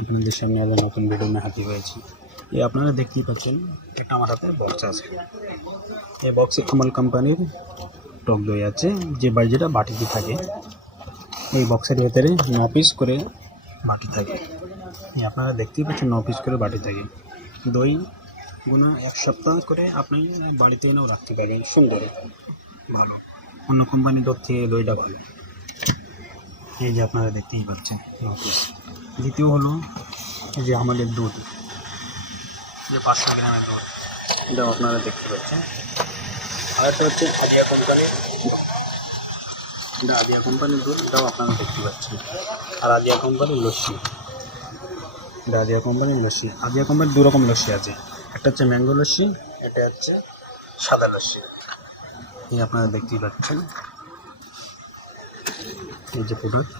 আপনাদের সামনে আবার নতুন ভিডিও নিয়ে হাজির হয়েছি। এই আপনারা দেখতেই পাচ্ছেন একটা আমার হাতে বক্স আছে। এই বক্সে আমল কোম্পানির টক দই আছে, যেটা বাটিতে থাকে। এই বক্সের ভেতরে 9 পিস করে বাটি থাকে। আপনারা দেখতেই পাচ্ছেন 9 পিস করে বাটি থাকে। দই গুলো 1 সপ্তাহ করে আপনি বাড়িতে এনেও রাখতে পারবেন, সুন্দর ভালো। অন্য কোম্পানির দই থেকে দইটা ভালো। এই যে আপনারা দেখতেই পাচ্ছেন 9 পিস। দ্বিতীয় হলো এই যে আমাদের দুধ, যে 500 গ্রামের দুধ, এটাও আপনারা দেখতে পাচ্ছেন। আরেকটা হচ্ছে আদিয়া কোম্পানির, এটা আদিয়া কোম্পানির দুধ, এটাও আপনারা দেখতে পাচ্ছেন। আর আদিয়া কোম্পানির লস্যি, এটা আদিয়া কোম্পানির লস্যি। আদিয়া কোম্পানির 2 রকম লস্যি আছে, একটা হচ্ছে ম্যাঙ্গো লস্যি, এটা হচ্ছে সাদা লস্যি। এই আপনারা দেখতেই পাচ্ছেন এই যে প্রোডাক্ট।